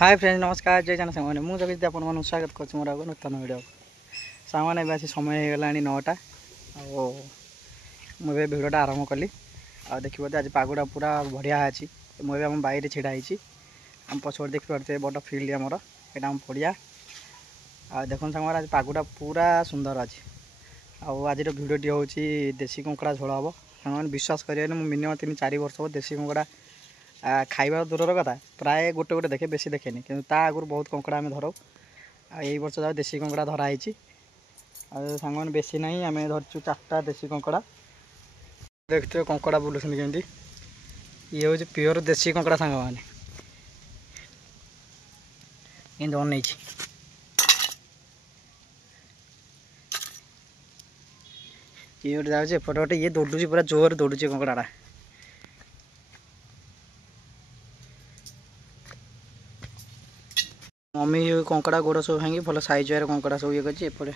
Hi friends नमस्कार जय जान सामने मुझे जगह आप स्वागत कर मोर आगे नूतन वीडियो सामने भी समय हो गला 9टा मुझे भिडटा आरंभ कली आ देखिए आज पागुड़ा पूरा बढ़िया अच्छी मुझे आम बैरे छिड़ा आम पछपटे देखिए बड़ फिल्ड आमर यहाँ आम पड़िया आ देखो सामने आज पागुड़ा पूरा सुंदर अच्छी आज भिडटी हूँ देशी कंकड़ा झोल हम सामने विश्वास करें मिनिमम 3-4 वर्ष हम देशी कंकड़ा खाइबार दूर कथा प्राय गोटे गोटे देखे बेसी देखेनि कि आगुरी बहुत कंकड़ा आम धरऊ आई वर्ष जाओ देशी कंकड़ा धराई सांग मैंने बेसी ना आम धरचु 4टा देशी कंकड़ा देखते कंकड़ा बुलूँ कमी ये हूँ प्योर देशी कंकड़ा सांग मैंने नहीं ये गोटे जाऊँगे एपटे गोटे ये दौड़ू पूरा जोर दौड़ू कंकड़ा मम्मी कंकड़ा गोड़ सब भांगी भल साइज वाले कंकड़ा सब ये करपटे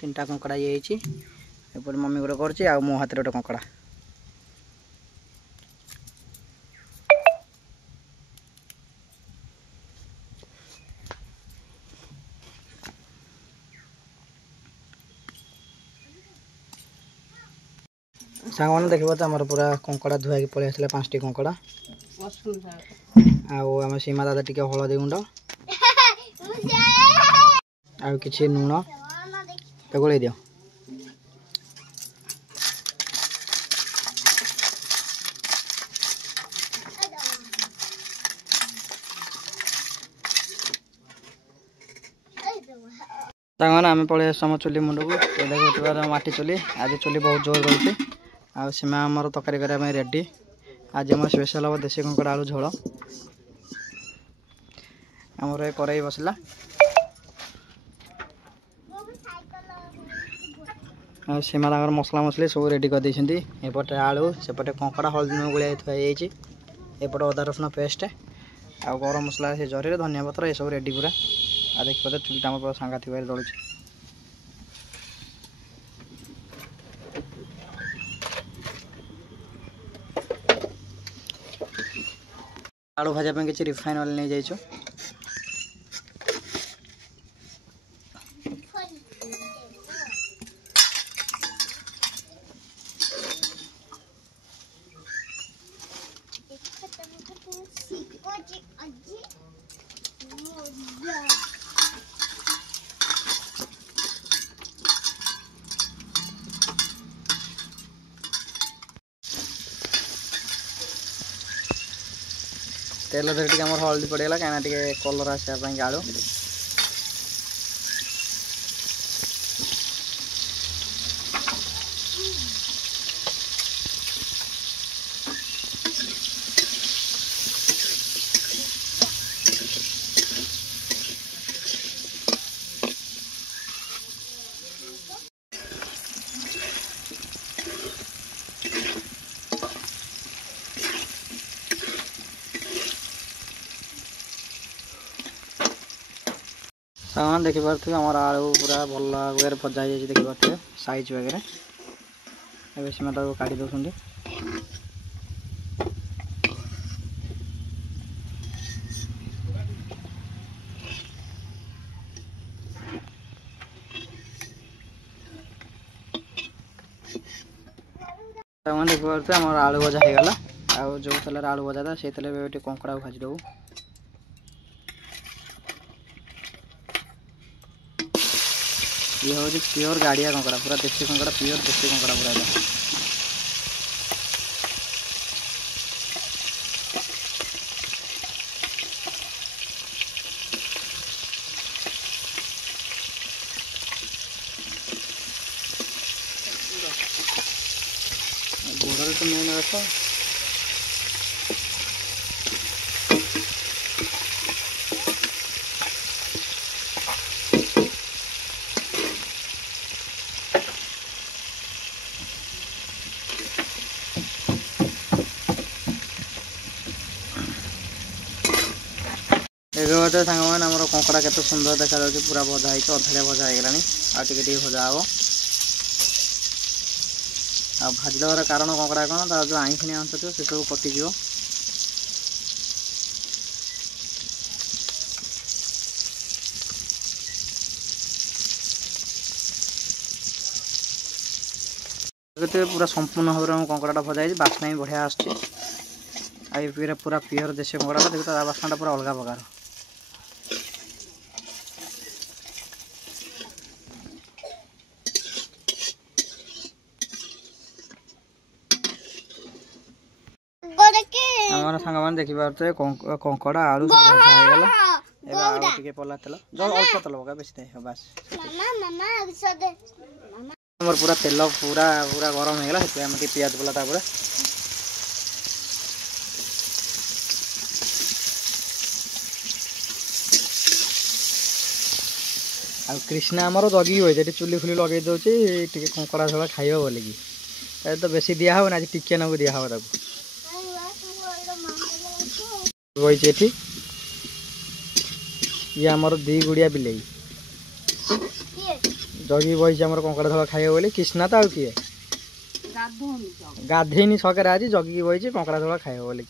3टा कंकड़ा ये एपटे मम्मी गोटे कर मो हाथ गोटे कंकड़ा सांग मैंने देखो तो आमर पूरा कंकड़ा धुआई पलि आसा 5टी कंकड़ा आम सीमा दादा टी हलदी गुंड आ कि लुण गोल दियो सांग आम पलि आम चुली मुंड को देखो माटी चुली आज चुली बहुत जोर रोचे आम आमर तरकारी करने रेडी आज आम स्पेशल हम देशी कंकड़ा आलू झोल आमर कड़ाई बसला सीमा तक मसला मसली सब रेडी कर देते एपटे आलू सेपटे कंकड़ा हल्दी लुण गुलिया थी एपटे अदा रसुण पेस्ट आ गरम मसला से जरी धनिया पत्र ये सब रेडी पूरा आ देखिए चुलटा पूरा सांगातिक भाई जलुची आलू भाजा किसी रिफाइन ऑयल नहीं जाइए तेल धर टी हल्दी पड़ेगा कहीं कलर आसापी आलू सामान देखिपे आम आलू पूरा भल भाव भजा हो देखिपे साइज वगैरह ए सीमा तक काढ़ी दौरान देखिपे आम आलू भजा हो गला आ जो तेल आलू भजा था से तेल कंकड़ा भाजीदेव ये हूँ प्योर गाड़िया कंकड़ा पूरा देशी कंकड़ा प्योर देशी कंकड़ा पूरा गोड़ तो मेन रख देखते सांग मैंने आम कंकड़ा केते सुंदर देखा पूरा भजा हो अधाड़िया भजा होगला आगे भजा हम आ भाजदेवार कारण कंकड़ा कौन तार जो आईखिणी अंश थी से सब कटिज पूरा संपूर्ण भाव में कंकड़ा भजा है बास्ना भी बढ़िया आसूँ पूरा प्योर देशी कंकड़ा देखो तो बास्ना पूरा अलग प्रकार आम सांग मैंने देखिए कंकड़ा आलू सब भजा होगा पला तेल जो अल्प तेल पका बेसी नहीं बस पूरा तेल पूरा पूरा गरम होगा से पियाज पला आ कृष्णा आमर जगी हुए चुली फुली लगे दूसरी टे कंकड़ा झोल खाइब बोलिकी तो बेसी दिहब ना आज टिके नाक दिहब बही ये आमर दी गुड़िया बिले जगी बही आमर कंकड़ा झोल खाइब बोली कृष्णा तो किए गाधेनी सके आज जगी बही कंकड़ा झोल खाइब बोली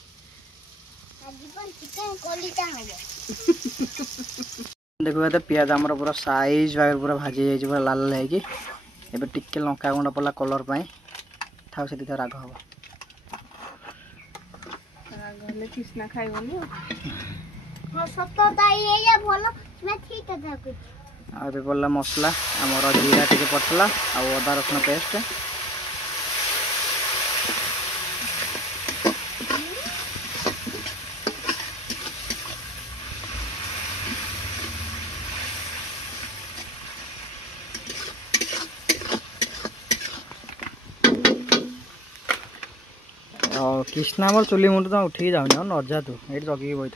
देखो तो पियाज आमर पूरा साइज भाग पूरा भाजी जाइए पूरा लाल लाल है टिके लंका गुंड पड़ा कलर पाई था से राग हम कृष्णा खाइबनी पड़ा मसला आमर जीरा टे पड़ता आ अदा रसुण पेस्ट कृष्णा आमर चुली मुंड तो उठिक जाऊनी और नजा तू ये जगिकी बही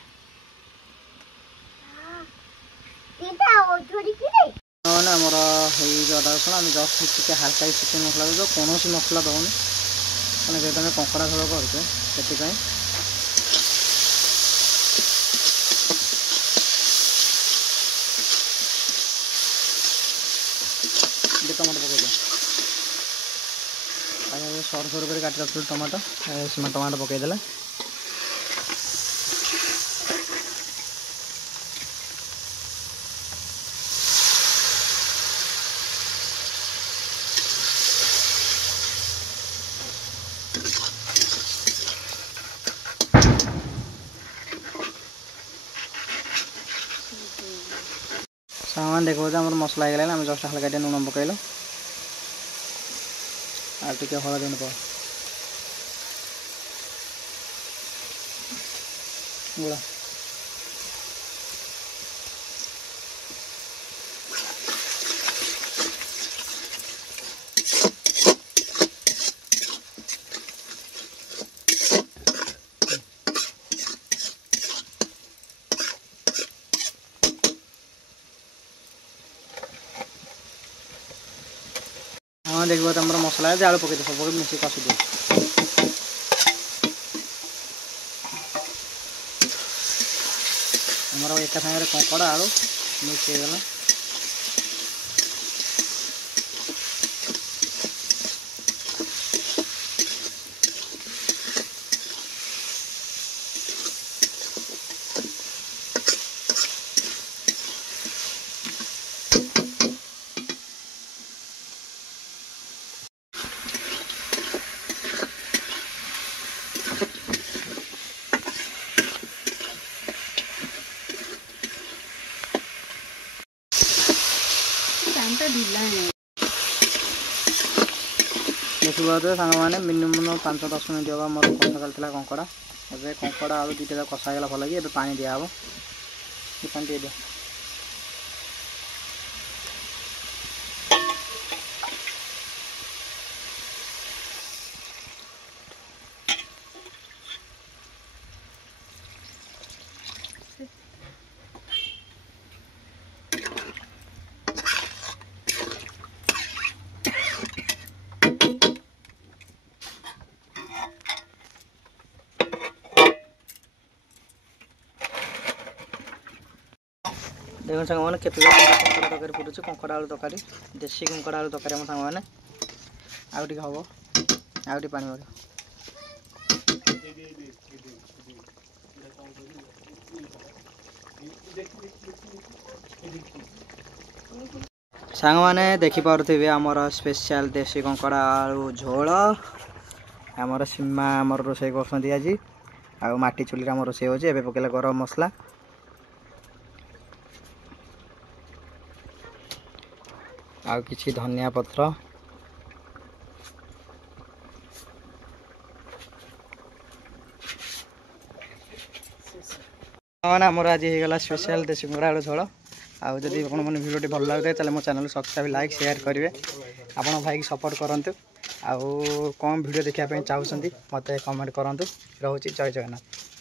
मैंने आमर अदा रसुण आम जस्ट हाल्का चिकेन मसला दे कौन मसला दौनी मैंने जेहतु आम कंकड़ा झोल करुचे से टमाटो पकड़ सर सर कर काटी रखी टमाटो टमाटो पकईदे सामान देखो तो आम मसला हो गलानी जस्ट हल्का लुण पकईलु आटे हलदी गुड़ा हाँ देखो तो आम मसला है आलू पकई सब मिसी कषि दिए आमर एका सागर कंकड़ा आलू मिक्स हो गला देखिए तो सांग मैंने मिनिमम 5-10 मिनट हम मोर कषा चलता कंकड़ा एवं कंकड़ा आलू दुटा कषागला भल कि पानी दिहब पानी दिए देखो सांग मैंने केत कंकड़ा तरकारी पड़ुचे कंकड़ा आलू तरकारी देशी कंकड़ा आलू तरकारी आम सांग मैंने आउटे हम आउटे पानी मर सांग मैंने देखिपे आमर स्पेशल देसी कंकड़ा आलू झोल आमर सीमा आमर रोषे कर आज आटी चुली आम रोषे हो पकड़े गरम मसला आ किछि धनिया पत्र मैंने आमर आज होगा स्पेशल देसी कंकड़ा आलू झोल आउ जदि आप भिडियो भल लगे तो मो चैनल सब्सक्राइब लाइक शेयर करेंगे आपण भाई की सपोर्ट करूँ आउ कौन वीडियो देखा चाहते मत कमेंट करूँ रोचे जय जगन्नाथ।